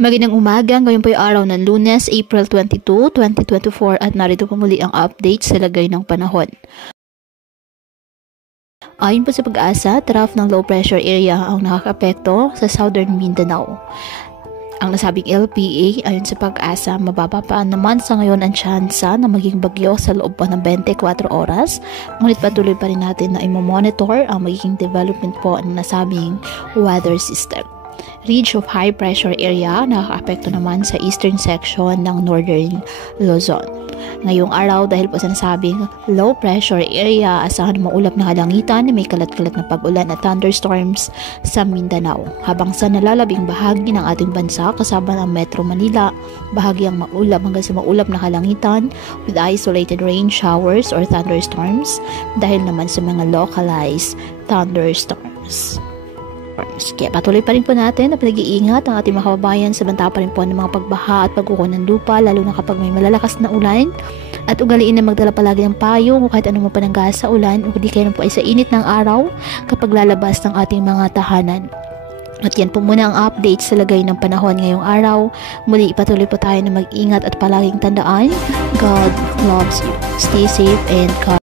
Magandang umaga, ngayon po yung araw ng Lunes, April 22, 2024 at narito po muli ang update sa lagay ng panahon. Ayon po sa Pag-asa, trough ng low pressure area ang nakakaapekto sa Southern Mindanao. Ang nasabing LPA ayon sa Pag-asa, mababa pa naman sa ngayon ang tsansa na maging bagyo sa loob pa ng 24 oras. Ngunit patuloy pa rin natin na i-monitor ang magiging development po ng nasabing weather system. Ridge of high pressure area nakakaapekto naman sa eastern section ng northern Luzon. Ngayong araw dahil po sa nasabing low pressure area, asahan maulap na kalangitan na may kalat-kalat na pag-ulan at thunderstorms sa Mindanao. Habang sa nalalabing bahagi ng ating bansa kasama ng Metro Manila, bahagyang maulap hanggang sa maulap na kalangitan with isolated rain showers or thunderstorms dahil naman sa mga localized thunderstorms. Kaya patuloy pa rin po natin na pinag-iingat ang ating mga kababayan sa banta pa rin po ng mga pagbaha at pagkuko ng lupa, lalo na kapag may malalakas na ulan, at ugaliin na magdala palagi ng payong o kahit anong pananggas sa ulan o di kaya po ay sa init ng araw kapag lalabas ng ating mga tahanan. At yan po muna ang update sa lagay ng panahon ngayong araw. Muli patuloy po tayo na mag-ingat at palaging tandaan, God loves you. Stay safe and